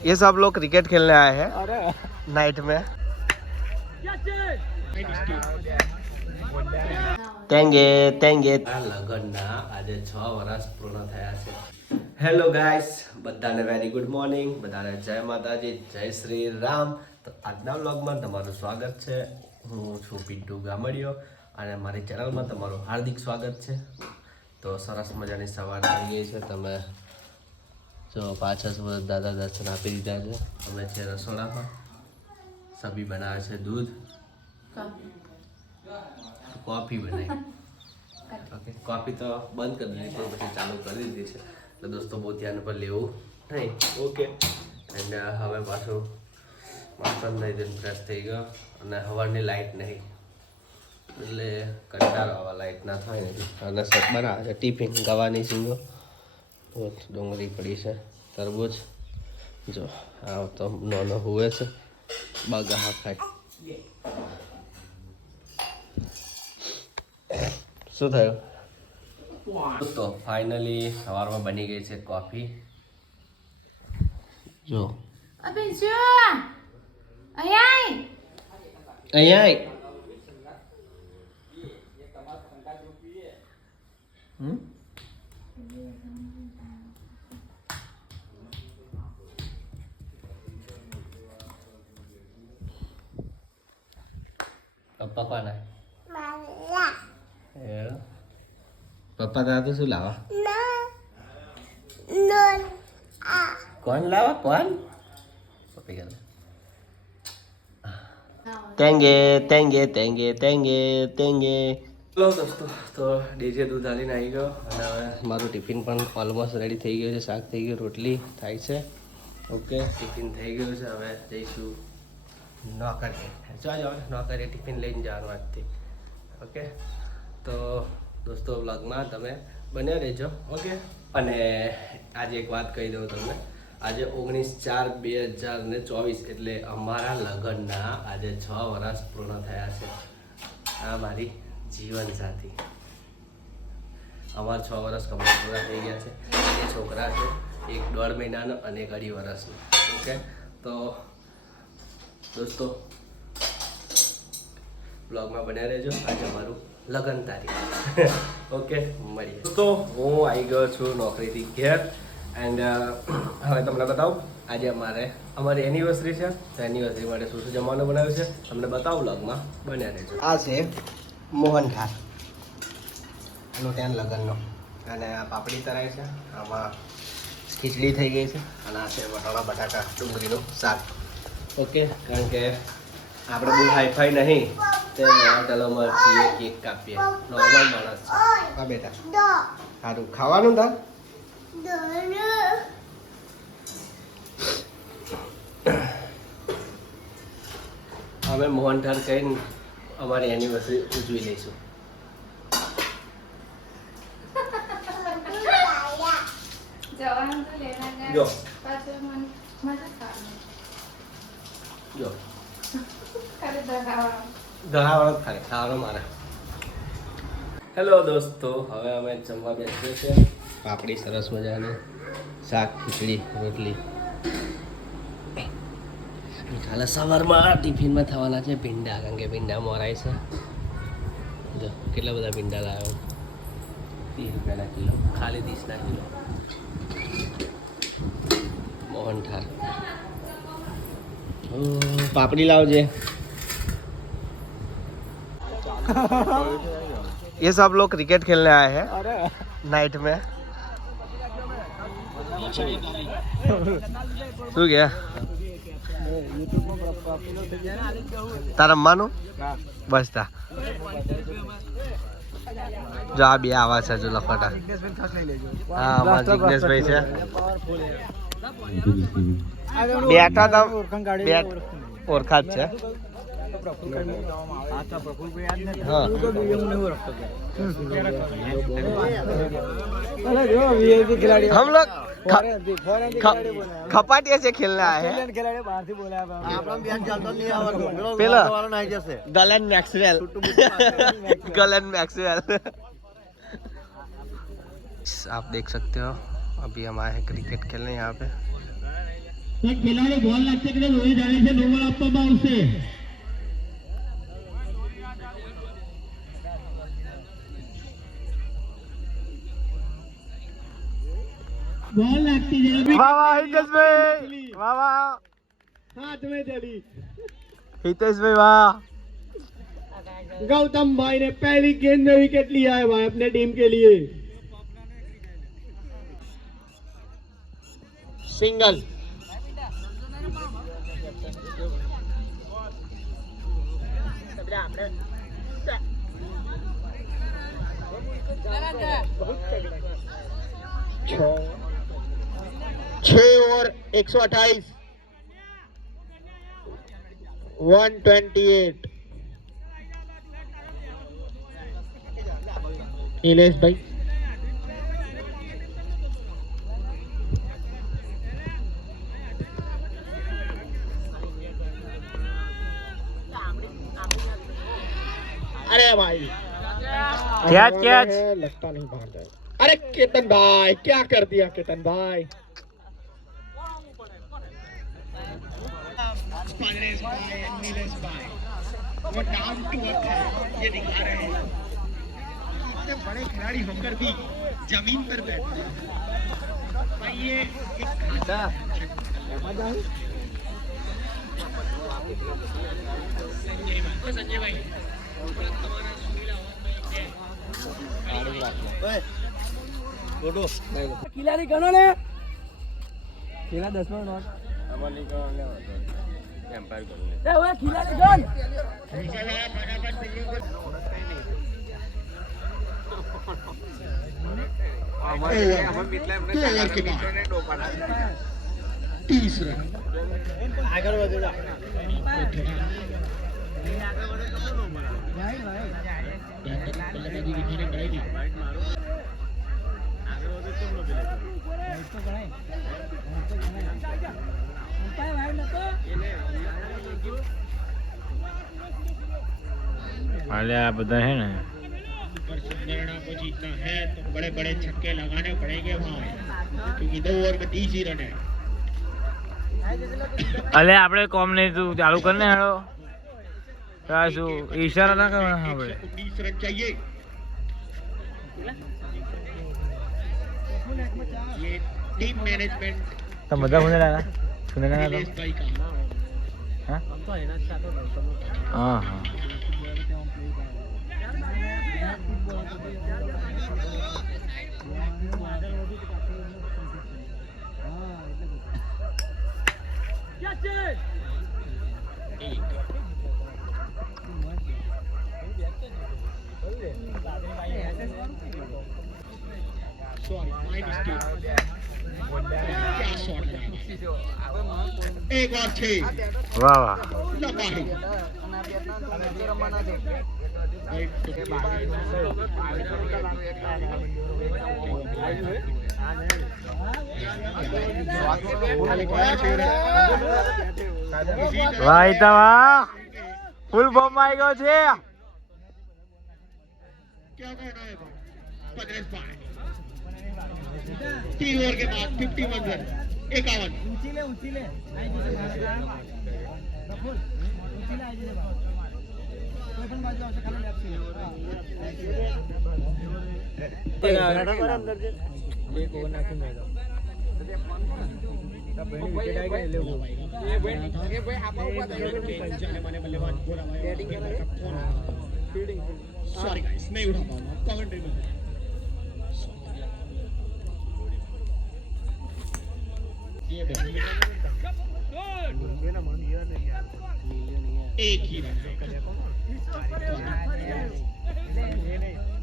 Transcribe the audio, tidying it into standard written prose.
ये सब लोग क्रिकेट खेलने आए हैं नाइट में। तेंगे तेंगे લગનના આજે 6 વર્ષ પૂર્ણ થયા છે। હેલો ગાઈસ, બધાને વેરી ગુડ મોર્નિંગ, બધાને જય માતાજી, જય શ્રી રામ। તો આજના વ્લોગમાં તમારું સ્વાગત છે। હું છું પિન્ટુ ગામડિયો અને મારી ચેનલમાં તમારું હાર્દિક સ્વાગત છે। તો સરસ મજાની સવાર થઈ ગઈ છે। તમે જો પાછા સુરત દાદા દર્શન આપી દીધા છે। અમે છે રસોડામાં, સબી બનાવે છે दूध, कॉफी बनाई। ओके, कॉफी तो बंद कर दी पर પછી ચાલુ કરી દીધી છે। તો દોસ્તો બહુ ધ્યાન પર લેવું નહીં। ઓકે, એન્ડ હવે પાછું વાસણ નહીં દઈને ફ્રેશ થઈ ગયો અને સવારની લાઇટ નહીં એટલે કંટાળો આવે લાઇટ ના થાય ને। અને સત બનાવે છે ટિફિન, ગવાની સીંગો, ડુંગળી પડી છે, તરબૂચ, જો આ તો નાનો હુએ છે, બગા ખાય। શું થયું? તો ફાઇનલી સવારમાં બની ગઈ છે કોફી। જો અહીંયા પપ્પા કોણ પપ્પા દાદા શું લાવા? કોણ લાવા? કોણ? પપ્પી ગયેલા તેંગે તેંગે તેંગે તેંગે તેંગે। હેલો દોસ્તો, તો ડીજે દૂધ હાલીને આવી ગયો અને હવે મારું ટિફિન પણ ઓલમોસ્ટ રેડી થઈ ગયું છે। શાક થઈ ગયું, રોટલી થાય છે। ઓકે, ટિફિન થઈ ગયું છે। હવે જઈશું નોકરીએ। જાઓ નોકરીએ ટિફિન લઈને જવાનું આજથી। ઓકે, તો દોસ્તો વ્લોગમાં તમે બન્યા રહેજો। ઓકે, અને આજે એક વાત કહી દઉં તમને, આજે 19/4/2024 એટલે અમારા લગ્નના આજે 6 વર્ષ પૂર્ણ થયા છે। આ મારી જીવન સાથી, અમારા 6 વર્ષ કમ્પ્લીટ પૂરા થઈ ગયા છે। એ છોકરા છે, એક 1.5 મહિનાનો અને એક 2.5 વર્ષનો। ઓકે, તો દોસ્તો બ્લોગમાં બન્યા રહેજો। આજે અમારું લગ્ન તારીખ। ઓકે, મળીએ। તો હું આવી ગયો છું નોકરીથી ઘેર એન્ડ હવે તમને બતાવું આજે અમારી એનિવર્સરી છે। તો એનિવર્સરી માટે શું શું જમવાનું બનાવ્યું છે તમને બતાવું, બ્લોગમાં બન્યા રહેજો। આ છે મોહનથાળ, એનું ત્યાં લગ્નનો, અને આ પાપડી તરાય છે, આમાં ખીચડી થઈ ગઈ છે, અને આ છે વટાણા બટાકા ડુંગળીનું શાક। ઓકે, કારણ કે આપણે બહુ હાઈફાઈ નહીં, તે હોટલોમાં પીએ, કેક કાપીએ, નોર્મલ માણસ છે। હા બેટા, સારું ખાવાનું તા અમે મોહનથાળ કહીને અમારી એનિવર્સરી ઉજવી લઈશું। જો જો ગળાવાળો ખાલી ખાવાનો મારે। હેલો દોસ્તો, હવે અમે જમવા બેસીએ છીએ। પાપડી સરસ મજાની, શાક, ખીચડી, રોટલી। કાલે સવારમાં ટિફિનમાં થવાના છે ભીંડા, કારણ કે ભીંડા મોરાય છે। જો કેટલા બધા ભીંડા લાવ્યો, 30 રૂપિયાના કિલો, ખાલી 30ના કિલો। મોહનથાળ, પાપડી લાવજે। ये सब लोग क्रिकेट खेलने आए हैं नाइट में। શું ગયા તારા રમવાનું બસ તા? જો આ બે આવા છે, જો લખોટા। હા, અમારા જિગ્નેશભાઈ છે, બેઠા તા ઓળખા જ છે। हम लोग खपाटिया से खेलने आए हैं। पेला गलन मैक्सवेल गलन मैक्सवेल आप देख सकते हो अभी हम आए हैं क्रिकेट खेलने यहाँ पे। તો ખેલાડી બોલ લાગશે કે લોહી જાણે છે, નો બોલ આપવામાં આવશે. બોલ લાગતી છે. વાહ વાહ હિતેશભાઈ, વાહ વાહ हाथ में चली. હિતેશભાઈ, વાહ. गौतम भाई ने पहली गेंद में विकेट लिया है भाई अपने टीम के लिए. सिंगल. छह और 128 128. नीलेश भाई अरे भाई कैच कैच. लगता नहीं बाहर जाएगा. अरे केतन भाई क्या कर दिया केतन भाई. नीलेश भाई वो डाउन टू अर्थ है, ये दिखा रहे हैं. इतने बड़े खिलाड़ी होकर भी जमीन पर बैठते हैं भाई. ये एक खाता संजय भाई ખિલાડી ગણો ને. ખિલા 10 માં નોટ એમ્પાયર ગણ લે. ઓય ખિલાડી ગણ. तीसरा આગળ વધો. अरे आप बता है ना सुंदरना को जीतना है तो बड़े बड़े छक्के लगाने पड़ेंगे भाई, क्योंकि 2 ओवर में 30 ही रन है. अरे આપણે કોમ નહીં તું ચાલુ કર ને હેડો. શું ઈશારા ના કરવાના આપણે. 19 रन चाहिए. ये टीम मैनेजमेंट તો બધા કોને લાગા કોને લાગા नीलेश भाई का. હા હા હા. Sorry, my mistake. क्या शॉट है. एक और 6. વાહ વાહ. लंबाई. વાહ ઈતા વાહ. ફૂલ બોમ્બ આવી ગયો છે. क्या कहना है 3 ओवर के बाद 51 रन. 51. सॉरी गाइस नहीं उठा पाऊंगा कमेंट्री में. ये एक ही रन.